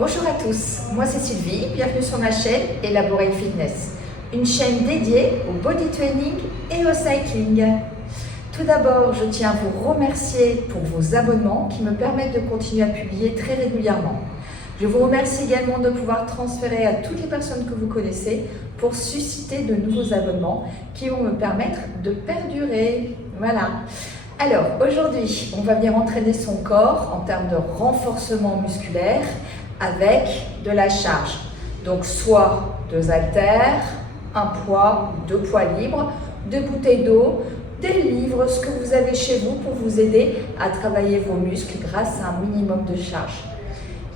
Bonjour à tous, moi c'est Sylvie, bienvenue sur ma chaîne Elaborate Fitness, une chaîne dédiée au body training et au cycling. Tout d'abord, je tiens à vous remercier pour vos abonnements qui me permettent de continuer à publier très régulièrement. Je vous remercie également de pouvoir transférer à toutes les personnes que vous connaissez pour susciter de nouveaux abonnements qui vont me permettre de perdurer. Voilà. Alors, aujourd'hui, on va venir entraîner son corps en termes de renforcement musculaire avec de la charge. Donc, soit 2 haltères, un poids, 2 poids libres, 2 bouteilles d'eau, des livres, ce que vous avez chez vous pour vous aider à travailler vos muscles grâce à un minimum de charge.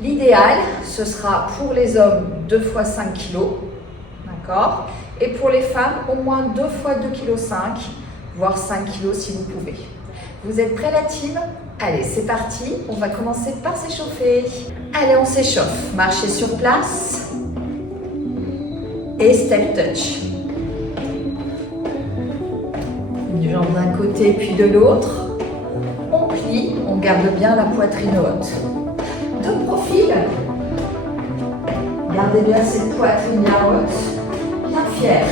L'idéal, ce sera pour les hommes 2 fois 5 kg, d'accord? Et pour les femmes, au moins 2 fois 2,5 kg, voire 5 kg si vous pouvez. Vous êtes prêts la team? Allez, c'est parti, on va commencer par s'échauffer. Allez, on s'échauffe. Marchez sur place et step touch. Une jambe d'un côté puis de l'autre. On plie, on garde bien la poitrine haute. De profil, gardez bien cette poitrine bien haute, bien fière.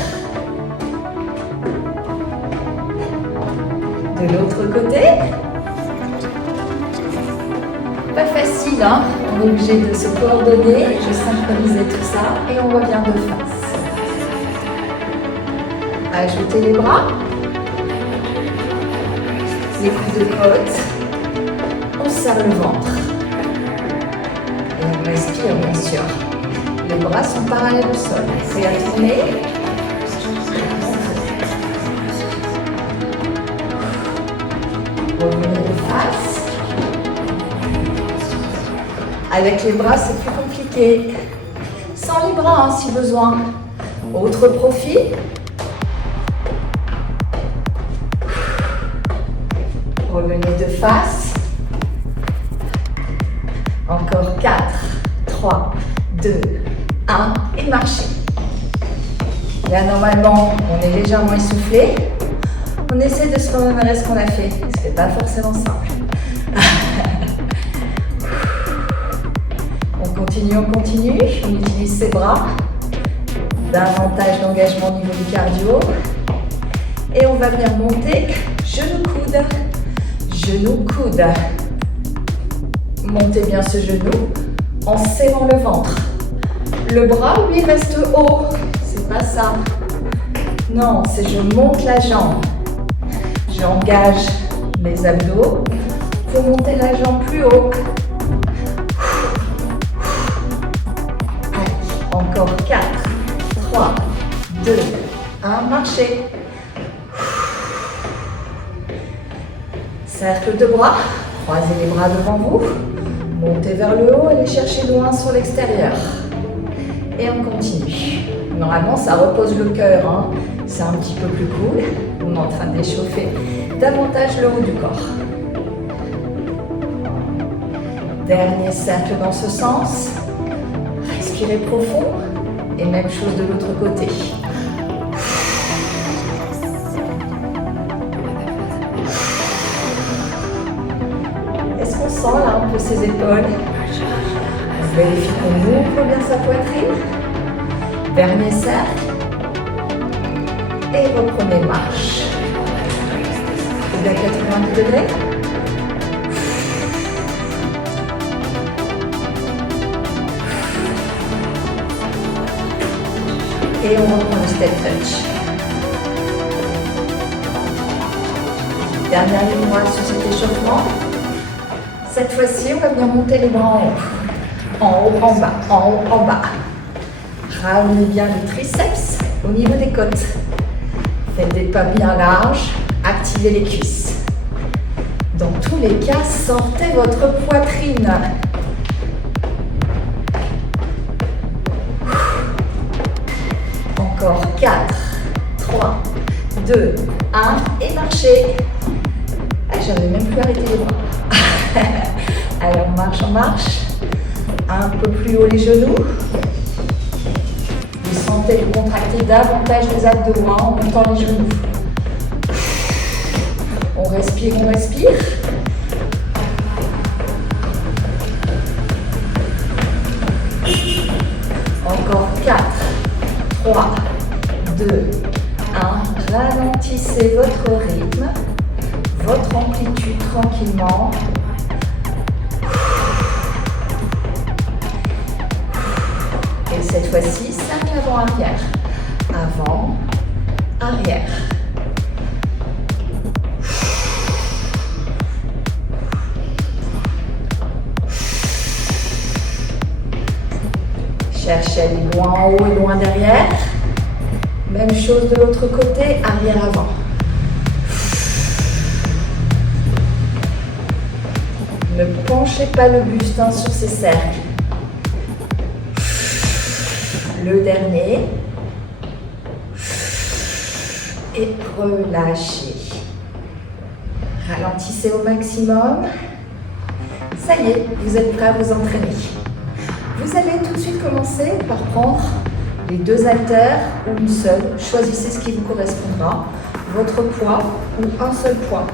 De l'autre côté, pas facile, hein? On est obligé de se coordonner, je synchronisais tout ça et on revient de face. Ajoutez les bras, les coudes de côte, on serre le ventre. Et on respire bien sûr. Les bras sont parallèles au sol. C'est à tourner. Revenez de face. Avec les bras, c'est plus compliqué. Sans les bras, hein, si besoin. Autre profil. Revenez de face. Encore 4, 3, 2, 1 et marchez. Là, normalement, on est légèrement essoufflé. On essaie de se remémorer ce qu'on a fait. Ce n'est pas forcément simple. On continue. On utilise ses bras. Davantage d'engagement au niveau du cardio. Et on va venir monter genou-coude. Genou-coude. Montez bien ce genou en serrant le ventre. Le bras, lui, reste haut. C'est pas ça. Non, c'est je monte la jambe. J'engage mes abdos pour monter la jambe plus haut. Allez, encore 4, 3, 2, 1, marchez. Cercle de bras, croisez les bras devant vous. Montez vers le haut, allez chercher loin sur l'extérieur. Et on continue. Normalement, ça repose le cœur, hein. C'est un petit peu plus cool. On est en train d'échauffer davantage le haut du corps. Dernier cercle dans ce sens. Respirez profond. Et même chose de l'autre côté. Est-ce qu'on sent là un peu ses épaules? On vérifie qu'on ouvre bien sa poitrine. Dernier cercle. Et reprenez marche. Coude à 90 degrés. Et on reprend le step touch. Dernière ligne droite sur cet échauffement. Cette fois-ci, on va venir monter les bras en haut. En haut, en bas, en haut, en bas. Ramenez bien les triceps au niveau des côtes. Faites des pas bien larges, activez les cuisses. Dans tous les cas, sortez votre poitrine. Encore 4, 3, 2, 1 et marchez. Ah, j'avais même plus arrêté les bras. Allez, on marche. Un peu plus haut les genoux. Vous sentez contracter davantage les abdos en montant les genoux. On respire. 2, 1. Ralentissez votre rythme, votre amplitude tranquillement. Et cette fois-ci, 5 avant-arrière. Avant, arrière. Cherchez loin en haut et loin derrière. Même chose de l'autre côté, arrière-avant. Ne penchez pas le buste sur ces cercles. Le dernier. Et relâchez. Ralentissez au maximum. Ça y est, vous êtes prêts à vous entraîner. Vous allez tout de suite commencer par prendre les 2 haltères ou une seule. Choisissez ce qui vous correspondra. Votre poids ou un seul poids.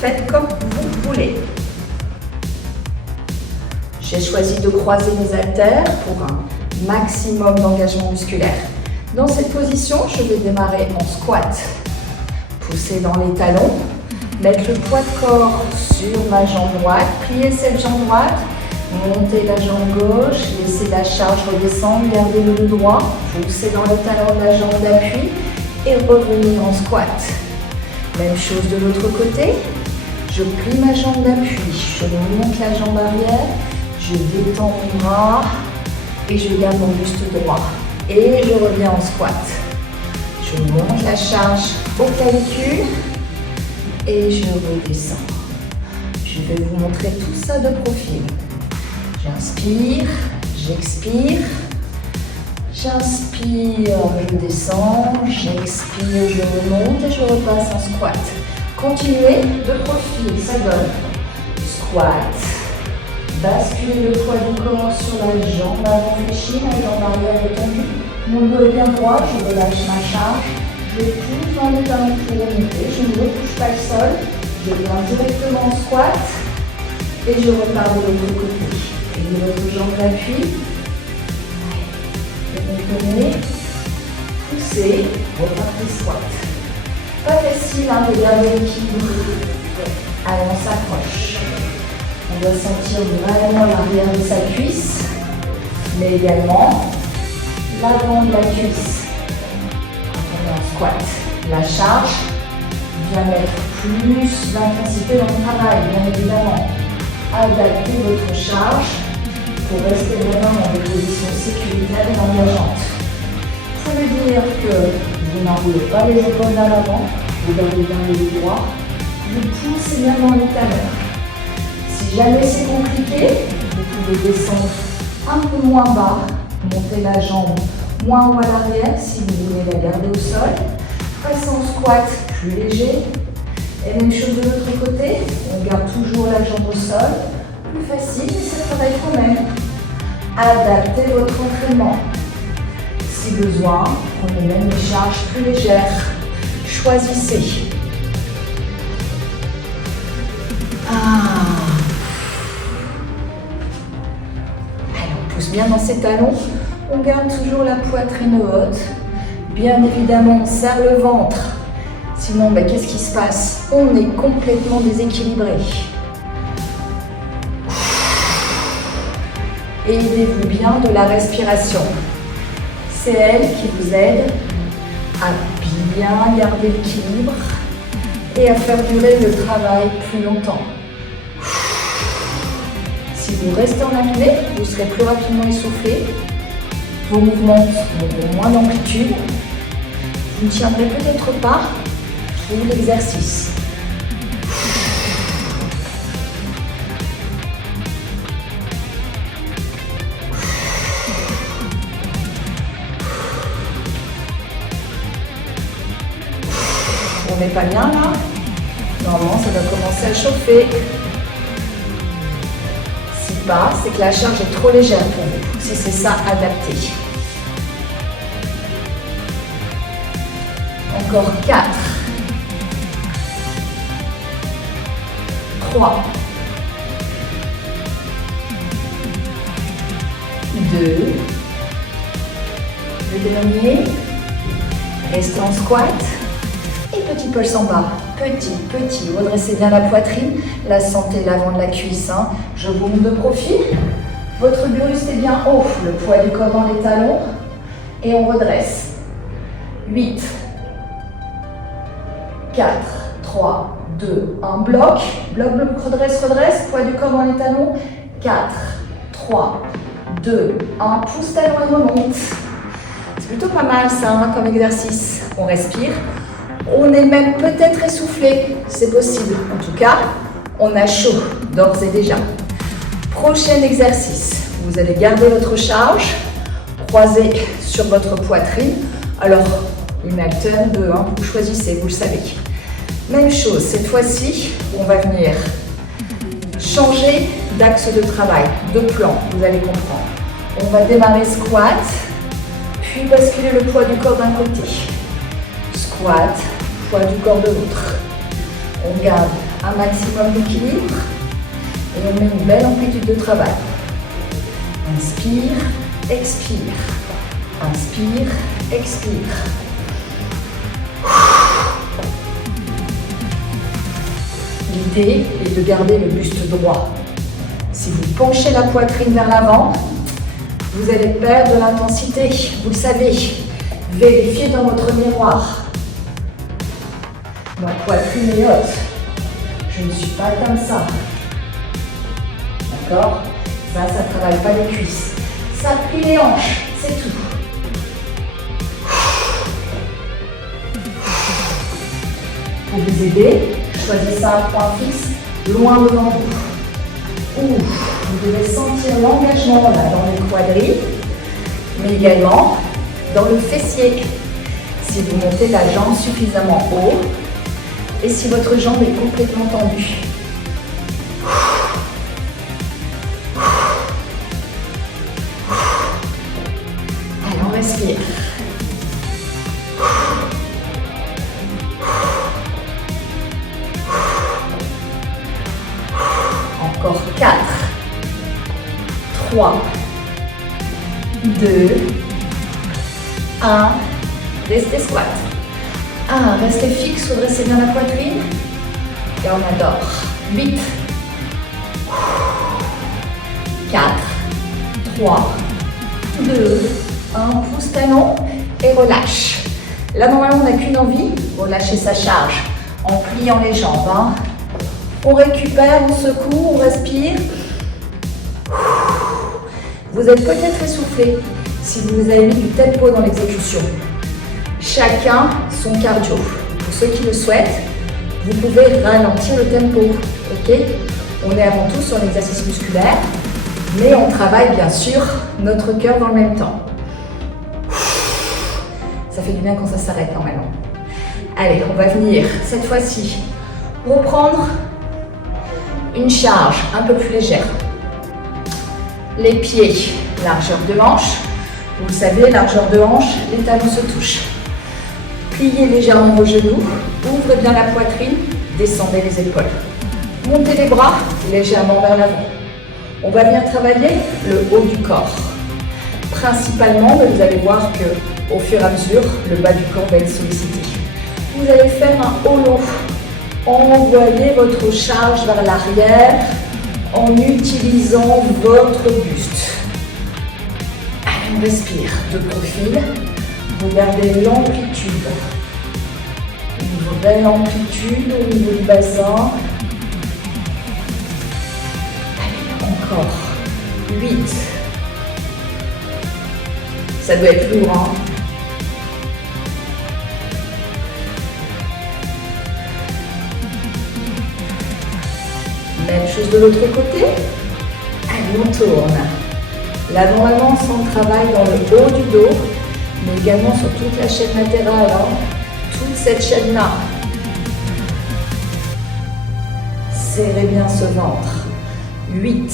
Faites comme vous voulez. J'ai choisi de croiser mes haltères pour un maximum d'engagement musculaire. Dans cette position, je vais démarrer en squat. Pousser dans les talons. Mettre le poids de corps sur ma jambe droite. Plier cette jambe droite. Montez la jambe gauche, laissez la charge redescendre, gardez le dos droit, poussez dans le talon de la jambe d'appui et revenir en squat. Même chose de l'autre côté, je plie ma jambe d'appui, je monte la jambe arrière, je détends mon bras et je garde mon buste droit. Et je reviens en squat. Je monte la charge au clavicule et je redescends. Je vais vous montrer tout ça de profil. J'inspire, j'expire, j'inspire, je descends, j'expire, je remonte et je repasse en squat. Continuez de profil, ça donne squat, basculez le poids du corps sur la jambe avant fléchie, la jambe arrière est tendue, mon dos est bien droit, je relâche ma charge, je pousse dans le talon pour remonter, je ne retouche pas le sol, je viens directement en squat et je repars de l'autre côté. Et votre jambe d'appui, retenez, poussez, repartez squat. Pas facile de garder l'équilibre. Allez, on s'approche. On doit sentir vraiment l'arrière de sa cuisse, mais également l'avant de la cuisse. On est en squat. La charge vient mettre plus d'intensité dans le travail, bien évidemment. Adaptez votre charge pour rester vraiment dans des positions sécuritaires et engageantes. Ça veut dire que vous n'enroulez pas les épaules vers l'avant, vous gardez bien le dos droit, vous poussez bien dans les talons. Si jamais c'est compliqué, vous pouvez descendre un peu moins bas, monter la jambe moins haut à l'arrière si vous voulez la garder au sol, passer en squat plus léger. Et même chose de l'autre côté, on garde toujours la jambe au sol, plus facile, mais ça travaille quand même. Adaptez votre entraînement. Si besoin, prenez même des charges plus légères. Choisissez. Allez, on pousse bien dans ses talons. On garde toujours la poitrine haute. Bien évidemment, on serre le ventre. Sinon, qu'est-ce qui se passe? On est complètement déséquilibré. Aidez-vous bien de la respiration. C'est elle qui vous aide à bien garder l'équilibre et à faire durer le travail plus longtemps. Si vous restez en apnée, vous serez plus rapidement essoufflé. Vos mouvements auront moins d'amplitude. Vous ne tiendrez peut-être pas tout l'exercice. On n'est pas bien là. Normalement, ça va commencer à chauffer. Si pas, c'est que la charge est trop légère pour vous. Si c'est ça, adaptez. Encore 4. 3. 2. Le dernier. Restez en squat. Et petit pulse en bas. Petit. Redressez bien la poitrine. Là, sentez l'avant de la cuisse. Hein. Je vous monte de profil. Votre buste est bien haut. Le poids du corps dans les talons. Et on redresse. 8, 4, 3, 2, 1. Bloc. Bloc, redresse. Poids du corps dans les talons. 4, 3, 2, 1. Pousse talon et remonte. C'est plutôt pas mal ça hein, comme exercice. On respire. On est même peut-être essoufflé. C'est possible. En tout cas, on a chaud d'ores et déjà. Prochain exercice. Vous allez garder votre charge. Croisée sur votre poitrine. Alors, une alterne, 2, 1. Vous choisissez, vous le savez. Même chose. Cette fois-ci, on va venir changer d'axe de travail, de plan. Vous allez comprendre. On va démarrer squat. Puis basculer le poids du corps d'un côté. Squat, poids du corps de l'autre. On garde un maximum d'équilibre et on met une belle amplitude de travail. Inspire, expire. Inspire, expire. L'idée est de garder le buste droit. Si vous penchez la poitrine vers l'avant, vous allez perdre de l'intensité, vous le savez. Vérifiez dans votre miroir. Ma poitrine est haute. Je ne suis pas comme ça. D'accord? Ça ne travaille pas les cuisses. Ça plie les hanches, c'est tout. Pour vous aider, choisissez un point fixe, loin devant vous. Vous devez sentir l'engagement là dans les quadris, mais également dans le fessier. Si vous montez la jambe suffisamment haut et si votre jambe est complètement tendue. Allez, on respire. Encore 4, 3, 2, 1. Restez squat. 1. Restez fixe, redressez bien la poitrine. Et on adore. 8, 4, 3, 2, 1. Pousse talon et relâche. Là, normalement, on n'a qu'une envie, relâcher sa charge en pliant les jambes. Hein. On récupère, on secoue, on respire. Vous êtes peut-être essoufflé si vous avez mis du tempo dans l'exécution. Chacun son cardio. Pour ceux qui le souhaitent, vous pouvez ralentir le tempo. Ok? On est avant tout sur l'exercice musculaire, mais on travaille bien sûr notre cœur dans le même temps. Ça fait du bien quand ça s'arrête normalement. Allez, on va venir cette fois-ci reprendre une charge un peu plus légère. Les pieds, largeur de hanche. Vous le savez, largeur de hanche, les talons se touchent. Pliez légèrement vos genoux, ouvrez bien la poitrine, descendez les épaules. Montez les bras légèrement vers l'avant. On va venir travailler le haut du corps. Principalement, vous allez voir que au fur et à mesure, le bas du corps va être sollicité. Vous allez faire un holo. Envoyez votre charge vers l'arrière en utilisant votre buste. Allez, on respire de profil. Vous gardez l'amplitude. Une vraie amplitude au niveau du bassin. Allez, encore. 8. Ça doit être lourd, hein? Même chose de l'autre côté. Allez, on tourne. L'avant-avance, on travaille dans le haut du dos, mais également sur toute la chaîne latérale. Hein. Toute cette chaîne-là. Serrez bien ce ventre. 8.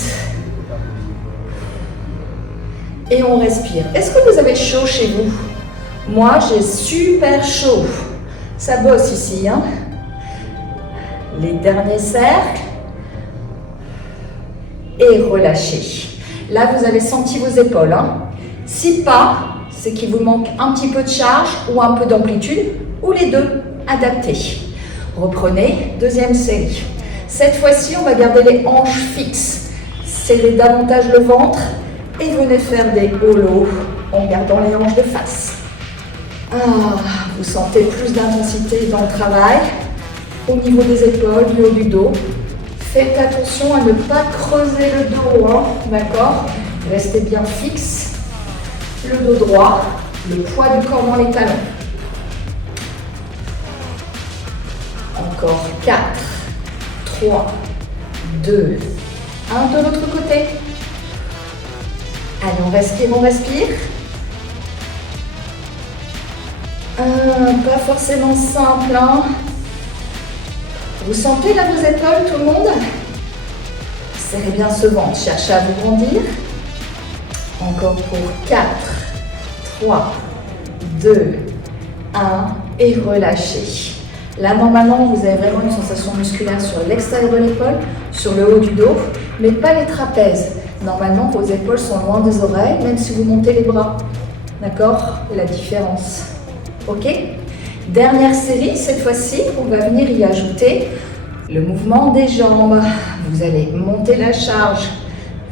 Et on respire. Est-ce que vous avez chaud chez vous? Moi, j'ai super chaud. Ça bosse ici. Hein. Les derniers cercles. Et relâchez. Là, vous avez senti vos épaules. Hein. Si pas, c'est qu'il vous manque un petit peu de charge ou un peu d'amplitude, ou les deux, adaptés. Reprenez, deuxième série. Cette fois-ci, on va garder les hanches fixes. Serrez davantage le ventre et venez faire des holos en gardant les hanches de face. Vous sentez plus d'intensité dans le travail. Au niveau des épaules, du haut du dos. Faites attention à ne pas creuser le dos, hein, d'accord? Restez bien fixe. Le dos droit, le poids du corps dans les talons. Encore 4, 3, 2, 1 de l'autre côté. Allez, on respire, on respire. Pas forcément simple, hein. Vous sentez là vos épaules, tout le monde? Serrez bien ce ventre, cherchez à vous grandir. Encore pour 4, 3, 2, 1 et relâchez. Là, normalement, vous avez vraiment une sensation musculaire sur l'extérieur de l'épaule, sur le haut du dos, mais pas les trapèzes. Normalement, vos épaules sont loin des oreilles, même si vous montez les bras. D'accord? La différence. Ok? Dernière série, cette fois-ci, on va venir y ajouter le mouvement des jambes. Vous allez monter la charge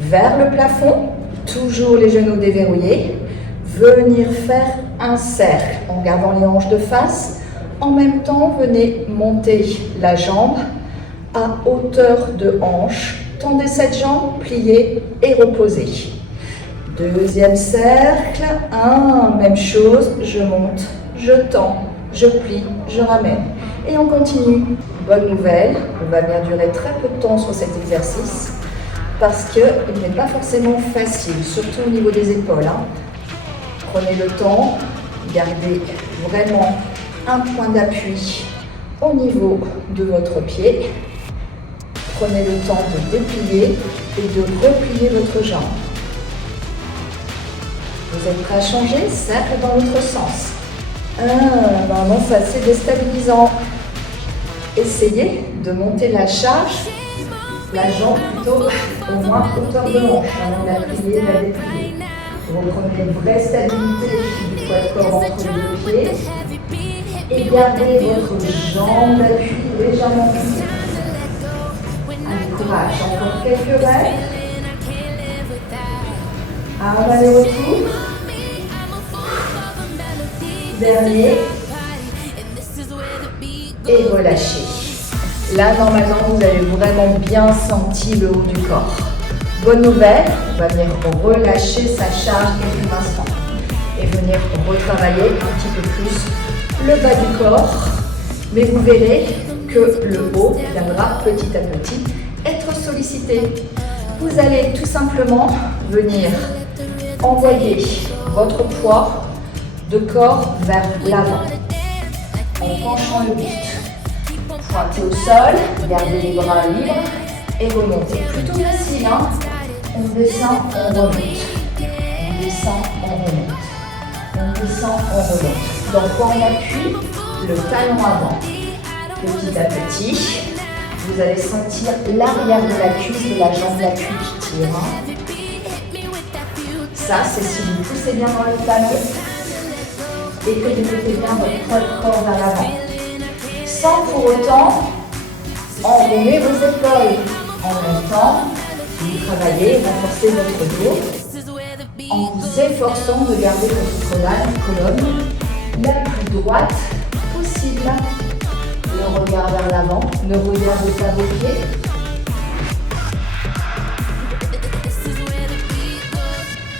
vers le plafond, toujours les genoux déverrouillés. Venir faire un cercle en gardant les hanches de face. En même temps, venez monter la jambe à hauteur de hanche. Tendez cette jambe, pliez et reposez. Deuxième cercle, même chose, je monte, je tends, je plie, je ramène. Et on continue. Bonne nouvelle, on va bien durer très peu de temps sur cet exercice parce qu'il n'est pas forcément facile, surtout au niveau des épaules. Prenez le temps, gardez vraiment un point d'appui au niveau de votre pied. Prenez le temps de déplier et de replier votre jambe. Vous êtes prêts à changer? Cercle dans l'autre sens. Normalement, c'est assez déstabilisant. Essayez de monter la charge, la jambe plutôt au moins hauteur de hanche, avant de la plier, de la déplier. Vous reprenez une vraie stabilité du poids de corps entre les deux pieds et gardez votre jambe d'appui légèrement pliée. Allez, courage, encore quelques rêves. Un aller-retour. Dernier. Et relâchez. Là, normalement, vous avez vraiment bien senti le haut du corps. Bonne nouvelle, on va venir relâcher sa charge quelques instants et venir retravailler un petit peu plus le bas du corps. Mais vous verrez que le haut viendra petit à petit être sollicité. Vous allez tout simplement venir envoyer votre poids de corps vers l'avant en penchant le buste. Pointez au sol, gardez les bras libres et remontez. Plutôt facile, hein? On descend, on remonte. On descend, on remonte. On descend, on remonte. Donc on appuie le talon avant. Petit à petit, vous allez sentir l'arrière de la cuisse de la jambe d'appui qui tire. Ça, c'est si vous poussez bien dans le talon et que vous mettez bien votre corps vers l'avant. Sans pour autant enrouler vos épaules. En même temps, vous travaillez, renforcez votre dos en vous efforçant de garder votre colonne la plus droite possible. Le regard vers l'avant, ne regardez pas vos pieds.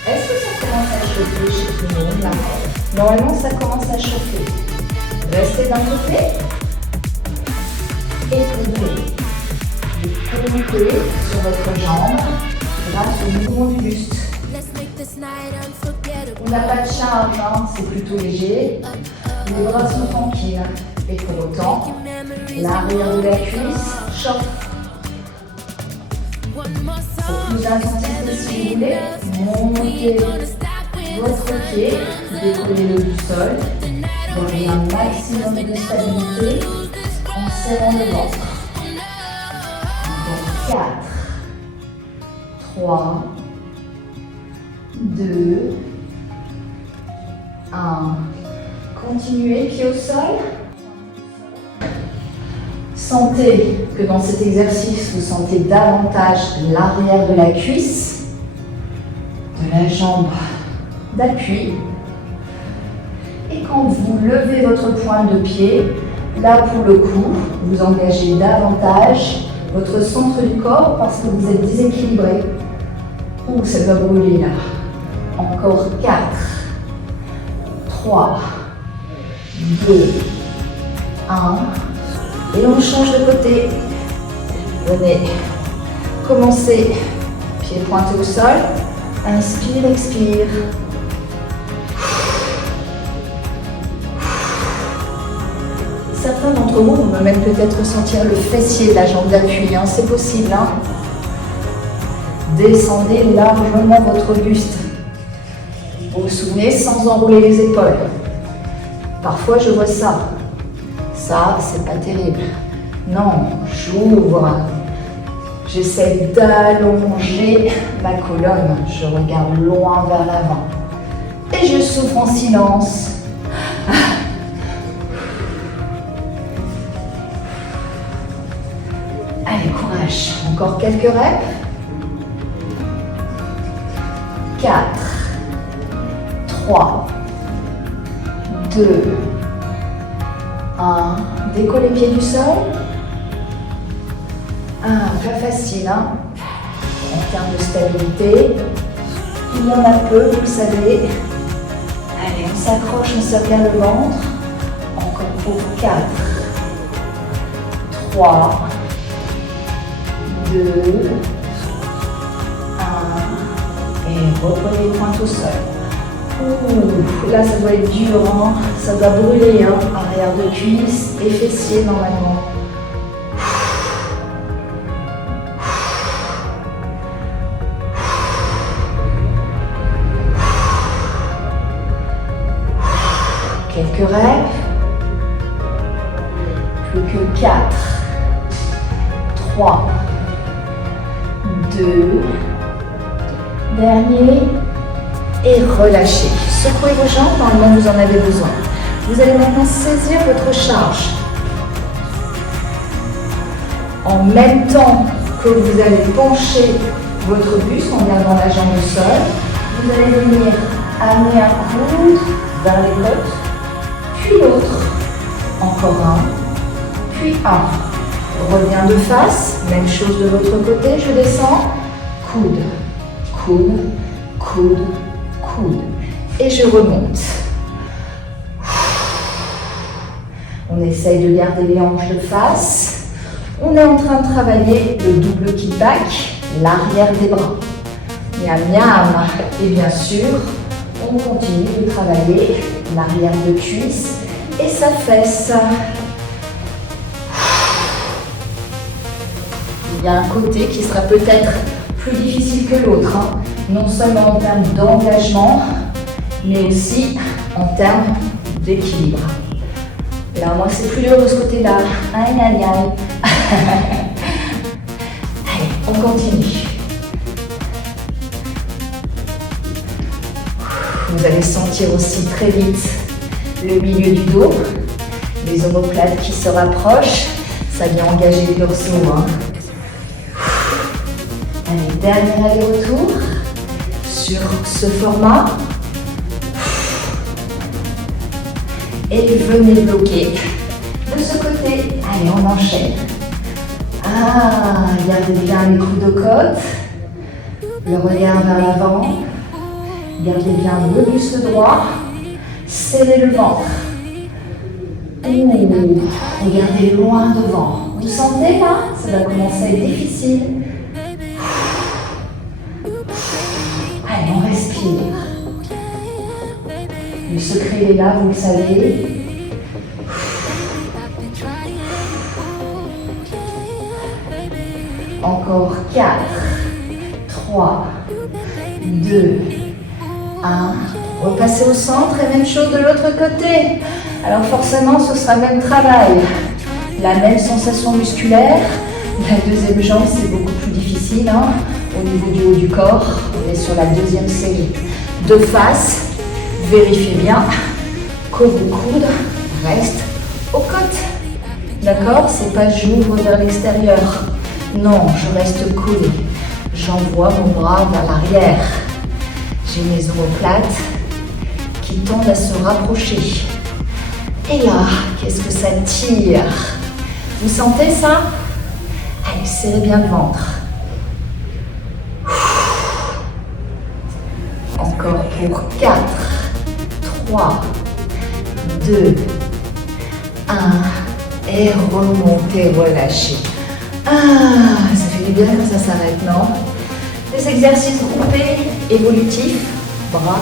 Est-ce que ça commence à chauffer chez tout le monde là? Normalement, ça commence à chauffer. Restez d'un côté. Et vous pouvez sur votre jambe grâce au mouvement du buste. On n'a pas de charge, hein, c'est plutôt léger. Les bras sont tranquilles. Et pour autant, l'arrière de la cuisse chauffe. Pour plus d'intensité, si vous voulez, montez votre pied, décollez-le du sol, donnez un maximum de stabilité en serrant le ventre. Donc 4, 3, 2, continuez, pied au sol. Sentez que dans cet exercice, vous sentez davantage l'arrière de la cuisse, de la jambe d'appui. Et quand vous levez votre pointe de pied, là pour le coup, vous engagez davantage votre centre du corps parce que vous êtes déséquilibré. Ouh, ça doit brûler là. Encore 4, 3, 2, 1. Et on change de côté. Venez. Commencez. Pied pointé au sol. Inspire, expire. Certains d'entre vous vont même peut-être sentir le fessier de la jambe d'appui. Hein, c'est possible. Hein. Descendez largement votre buste. Vous vous souvenez, sans enrouler les épaules. Parfois, je vois ça. Ça, c'est pas terrible. Non, j'ouvre. J'essaie d'allonger ma colonne. Je regarde loin vers l'avant. Et je souffle en silence. Allez, courage. Encore quelques reps. 4, 3, 2, 1. Décolle les pieds du sol. Pas facile, hein, en termes de stabilité. Il y en a peu, vous le savez. Allez, on s'accroche, on serre bien le ventre. Encore pour 4, 3, 2, 1. Et reprenez les pointes au sol. Ouh, là, ça doit être dur, hein. Ça doit brûler, hein. Arrière de cuisse et fessier normalement. Quelques reps. Plus que 4, 3, 2, dernier. Et relâchez. Secouez vos jambes, normalement vous en avez besoin. Vous allez maintenant saisir votre charge. En même temps que vous allez pencher votre buste en gardant la jambe au sol, vous allez venir amener un coude vers les côtes, puis l'autre. Encore un, puis un. Reviens de face, même chose de l'autre côté, je descends. Coude, coude, coude. Et je remonte. On essaye de garder les hanches de face. On est en train de travailler le double kickback, l'arrière des bras. Miam miam. Et bien sûr, on continue de travailler l'arrière de cuisse et sa fesse. Il y a un côté qui sera peut-être plus difficile que l'autre. Hein. Non seulement en termes d'engagement, mais aussi en termes d'équilibre. Là, moi, c'est plus dur de ce côté-là. Aïe, aïe, aïe. Allez, on continue. Vous allez sentir aussi très vite le milieu du dos, les omoplates qui se rapprochent. Ça vient engager le dorsaux. Hein. Allez, dernier aller-retour. Sur ce format. Et venez bloquer de ce côté. Allez, on enchaîne. Gardez bien les coudes de côte. Le regard vers l'avant. Gardez bien le buste droit. Serrez le ventre. Regardez loin devant. Vous sentez là? Ça va commencer à être difficile. On respire. Le secret est là, vous le savez. Encore 4, 3, 2, 1. Repassez au centre et même chose de l'autre côté. Alors forcément, ce sera le même travail. La même sensation musculaire. La deuxième jambe, c'est beaucoup plus difficile. Hein. Au niveau du haut du corps, on est sur la deuxième série. De face, vérifiez bien Côte de coude, reste aux côtes. D'accord? C'est pas j'ouvre vers l'extérieur. Non, je reste collé. J'envoie mon bras vers l'arrière. J'ai mes omoplates qui tendent à se rapprocher. Et là, qu'est-ce que ça tire? Vous sentez ça? Allez, serrez bien le ventre. Encore pour 4, 3, 2, 1. Et remontez, relâchez. Ça fait du bien quand ça s'arrête, non? Des exercices groupés, évolutifs, bras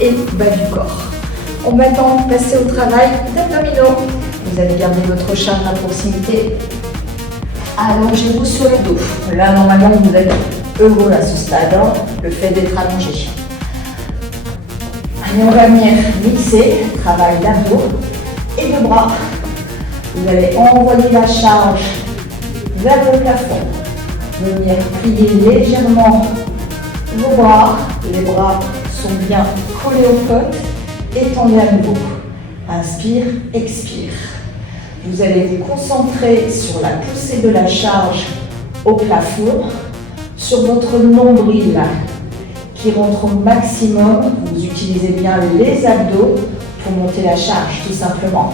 et bas du corps. On va maintenant passer au travail d'abdominaux. Vous allez garder votre charge à proximité. Allongez-vous sur le dos. Là, normalement, vous êtes heureux à ce stade, hein, le fait d'être allongé. Allez, on va venir mixer, travail d'abdos et de bras. Vous allez envoyer la charge vers le plafond. Venir plier légèrement vos bras. Les bras sont bien collés aux côtes. Étendez à nouveau. Inspire, expire. Vous allez vous concentrer sur la poussée de la charge au plafond, sur votre nombril qui rentre au maximum. Vous utilisez bien les abdos pour monter la charge, tout simplement.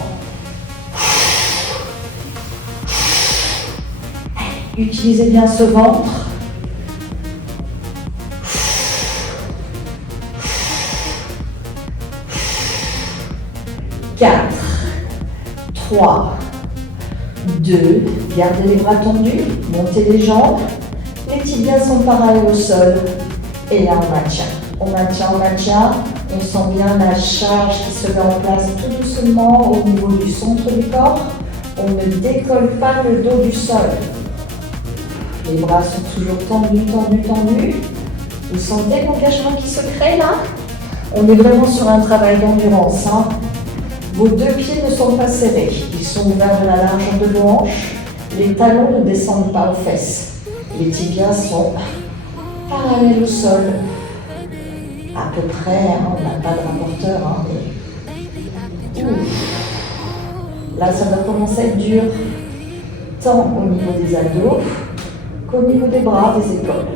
Utilisez bien ce ventre. 4, 3, 2, gardez les bras tendus, montez les jambes, les tibias sont parallèles au sol, et là on maintient. On maintient, on sent bien la charge qui se met en place tout doucement au niveau du centre du corps. On ne décolle pas le dos du sol. Les bras sont toujours tendus, tendus, tendus. Vous sentez l'engagement qui se crée là? On est vraiment sur un travail d'endurance. Hein. Vos deux pieds ne sont pas serrés. Ils sont ouverts à la largeur de vos hanches. Les talons ne descendent pas aux fesses. Les tibias sont parallèles au sol. À peu près, hein, on n'a pas de rapporteur. Hein, mais... Là, ça va commencer à être dur. Tant au niveau des abdos qu'au niveau des bras, des épaules.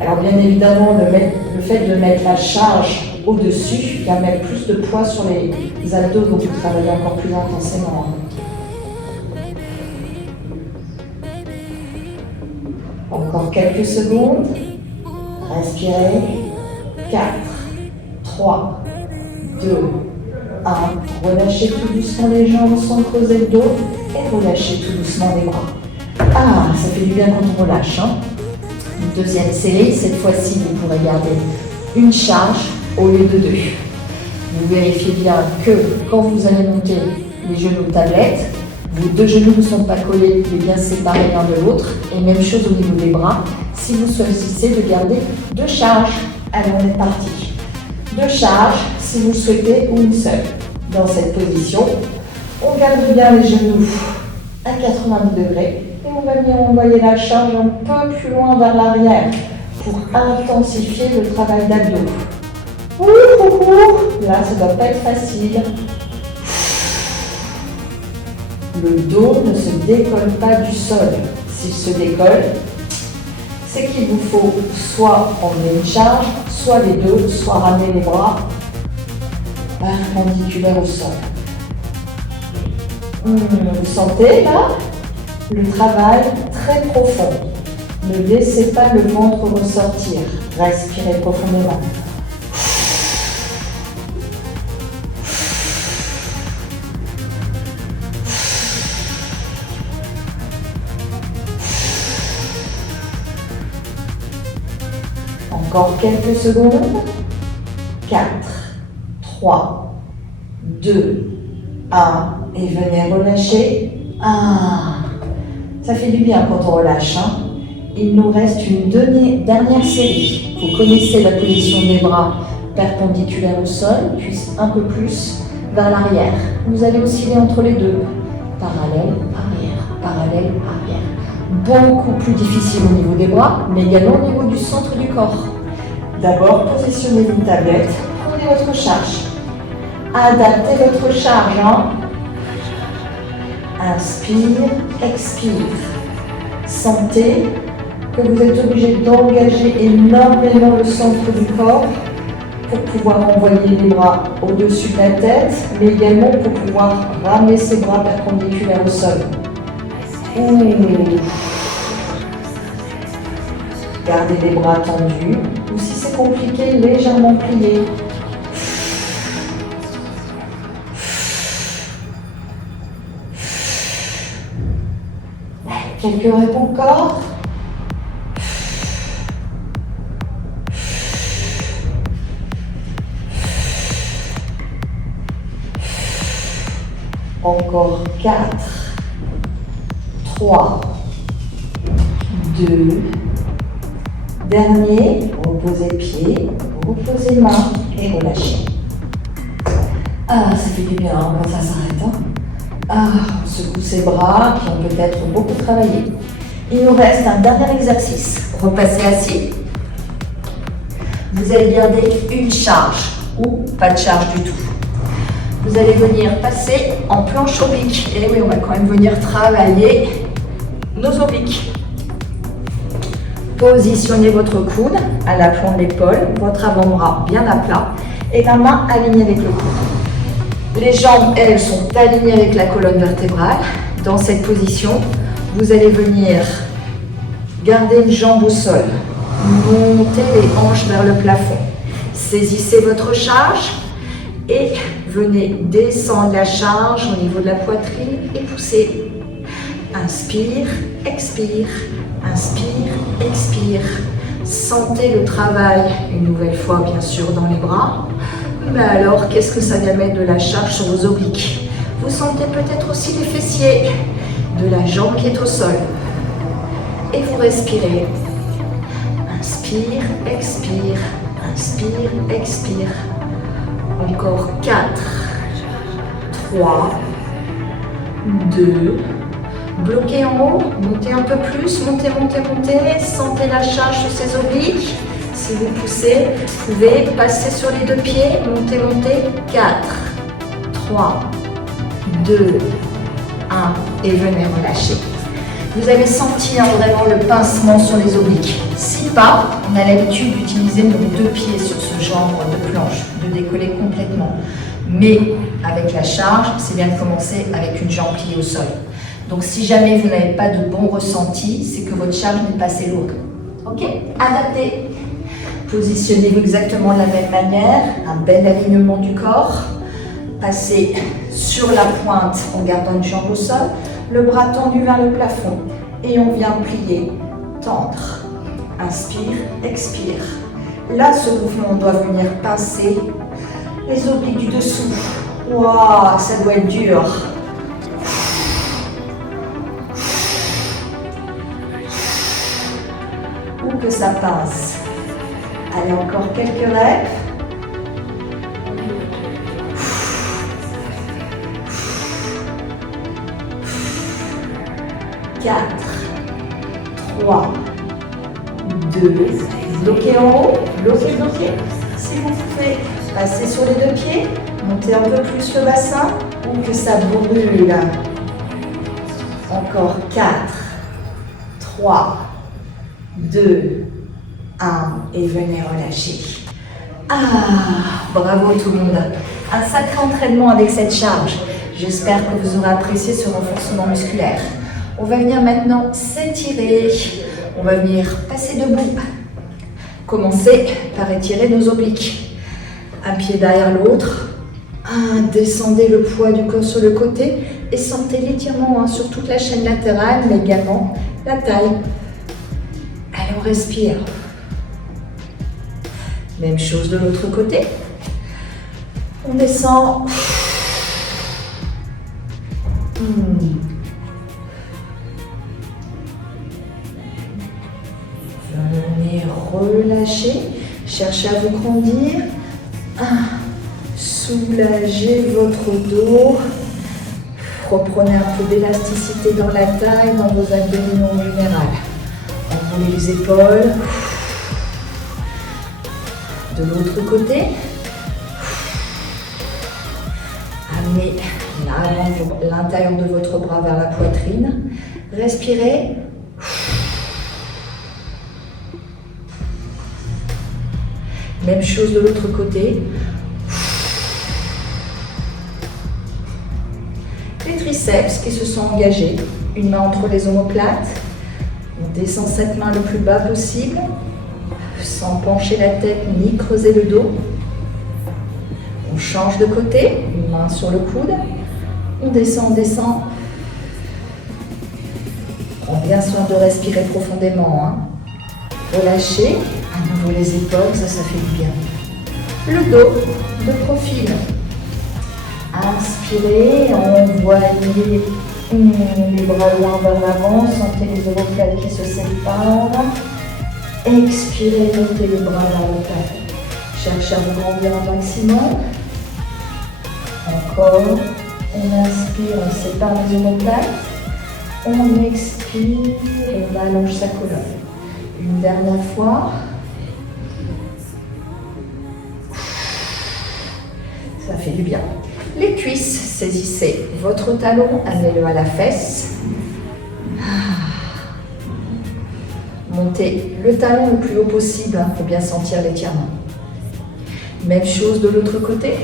Alors bien évidemment, le fait de mettre la charge au-dessus va mettre plus de poids sur les abdos, donc vous travaillez encore plus intensément. Encore quelques secondes. Respirez. 4, 3, 2, 1. Relâchez tout doucement les jambes sans creuser le dos et relâchez tout doucement les bras. Ça fait du bien quand on relâche. Hein. Une deuxième série, cette fois-ci, vous pourrez garder une charge au lieu de 2. Vous vérifiez bien que quand vous allez monter les genoux tablette, vos deux genoux ne sont pas collés, mais bien séparés l'un de l'autre. Et même chose au niveau des bras, si vous choisissez de garder 2 charges. Allez, on est parti. 2 charges, si vous le souhaitez, ou une seule. Dans cette position, on garde bien les genoux à 90 degrés. Et on va venir envoyer la charge un peu plus loin vers l'arrière pour intensifier le travail d'abdos. Là, ça ne doit pas être facile. Le dos ne se décolle pas du sol. S'il se décolle, c'est qu'il vous faut soit emmener une charge, soit les deux, soit ramener les bras perpendiculaires au sol. Vous sentez là le travail très profond. Ne laissez pas le ventre ressortir. Respirez profondément. Encore quelques secondes. 4, 3, 2, 1. Et venez relâcher. Ça fait du bien quand on relâche. Hein. Il nous reste une dernière série. Vous connaissez la position des bras perpendiculaires au sol, puis un peu plus vers l'arrière. Vous allez osciller entre les deux. Parallèle, arrière, parallèle, arrière. Beaucoup plus difficile au niveau des bras, mais également au niveau du centre du corps. D'abord, positionnez une tablette, prenez votre charge. Adaptez votre charge. Hein. Inspire, expire. Sentez que vous êtes obligé d'engager énormément le centre du corps pour pouvoir envoyer les bras au-dessus de la tête, mais également pour pouvoir ramener ses bras perpendiculaires au sol. Gardez les bras tendus, ou si c'est compliqué, légèrement pliés. Quelques reps encore. Encore 4, 3, 2, dernier, reposez pieds, reposez mains et relâchez. Ah, ça fait du bien hein, quand ça s'arrête. Hein. Ah, on secoue ses bras qui ont peut-être beaucoup travaillé. Il nous reste un dernier exercice. Repassez assis. Vous allez garder une charge ou pas de charge du tout. Vous allez venir passer en planche oblique. Et oui, on va quand même venir travailler nos obliques. Positionnez votre coude à l'aplomb de l'épaule, votre avant-bras bien à plat et la main alignée avec le coude. Les jambes, elles, sont alignées avec la colonne vertébrale. Dans cette position, vous allez venir garder une jambe au sol, monter les hanches vers le plafond. Saisissez votre charge et venez descendre la charge au niveau de la poitrine et poussez. Inspire, expire, inspire, expire. Sentez le travail, une nouvelle fois bien sûr dans les bras. Mais alors, qu'est-ce que ça vient mettre de la charge sur vos obliques? Vous sentez peut-être aussi les fessiers de la jambe qui est au sol. Et vous respirez. Inspire, expire, inspire, expire. Encore 4, 3, 2, bloquez en haut, montez un peu plus, montez, montez, montez, sentez la charge sur ces obliques. Si vous poussez, vous pouvez passer sur les deux pieds, montez, montez, 4, 3, 2, 1 et venez relâcher. Vous allez sentir vraiment le pincement sur les obliques. Si pas, on a l'habitude d'utiliser nos deux pieds sur ce genre de planche, de décoller complètement. Mais avec la charge, c'est bien de commencer avec une jambe pliée au sol. Donc si jamais vous n'avez pas de bon ressenti, c'est que votre charge n'est pas assez lourde. Ok? Adaptez. Positionnez-vous exactement de la même manière, un bel alignement du corps. Passez sur la pointe en gardant une jambe au sol, le bras tendu vers le plafond et on vient plier, tendre. Inspire, expire. Là, ce mouvement, on doit venir pincer les obliques du dessous. Waouh, ça doit être dur. Ou que ça pince. Allez, encore quelques reps. Quatre, 3, 2, bloquez en haut, bloquez, bloquez. Si vous pouvez passer sur les deux pieds, montez un peu plus le bassin ou que ça brûle. Encore 4, 3, 2, 1 et venez relâcher. Ah, bravo tout le monde. Un sacré entraînement avec cette charge. J'espère que vous aurez apprécié ce renforcement musculaire. On va venir maintenant s'étirer. On va venir passer debout. Commencez par étirer nos obliques. Un pied derrière l'autre. Descendez le poids du corps sur le côté et sentez l'étirement sur toute la chaîne latérale, mais également la taille. Allez, on respire. Même chose de l'autre côté. On descend. Venez relâcher. Cherchez à vous grandir. Soulagez votre dos. Reprenez un peu d'élasticité dans la taille, dans vos abdominaux en général. Enroulez les épaules. De l'autre côté. Amenez l'intérieur de votre bras vers la poitrine. Respirez. Même chose de l'autre côté. Les triceps qui se sont engagés. Une main entre les omoplates. On descend cette main le plus bas possible, sans pencher la tête ni creuser le dos. On change de côté, une main sur le coude. On descend, on descend. Prends bien soin de respirer profondément. Relâchez à nouveau les épaules, ça fait du bien. Le dos de profil. Inspirez, envoyez les bras loin vers l'avant, sentez les omoplates qui se séparent. Expirez, montez les bras vers le plafond. Cherchez à vous grandir un maximum. Encore. On inspire, on sépare les omoplates. On expire et on allonge sa colonne. Une dernière fois. Ça fait du bien. Les cuisses, saisissez votre talon, amenez-le à la fesse. Montez le talon le plus haut possible pour bien sentir l'étirement. Même chose de l'autre côté.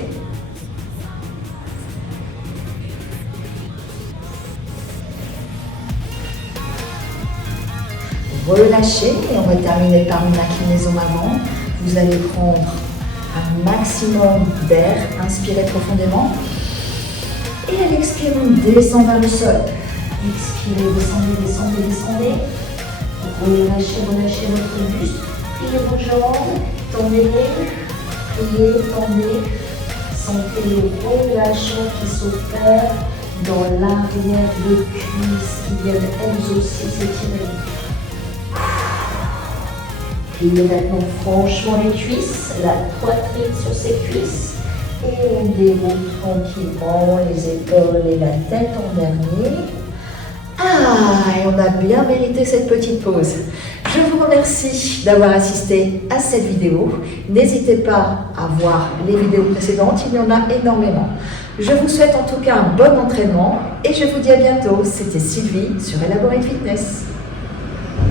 Relâchez et on va terminer par une inclinaison avant. Vous allez prendre un maximum d'air, inspirez profondément et à l'expirer, on descend vers le sol. Expirez, descendez, descendez, descendez. Relâchez, relâchez votre buste, pliez vos jambes, tendez-les, pliez, tendez. Sentez le relâchement qui s'opère dans l'arrière de cuisses qui viennent elles aussi s'étirer. Pliez maintenant franchement les cuisses, la poitrine sur ses cuisses et on déroule tranquillement les épaules et la tête en dernier. Et on a bien mérité cette petite pause. Je vous remercie d'avoir assisté à cette vidéo. N'hésitez pas à voir les vidéos précédentes, il y en a énormément. Je vous souhaite en tout cas un bon entraînement et je vous dis à bientôt. C'était Sylvie sur Elaborate Fitness.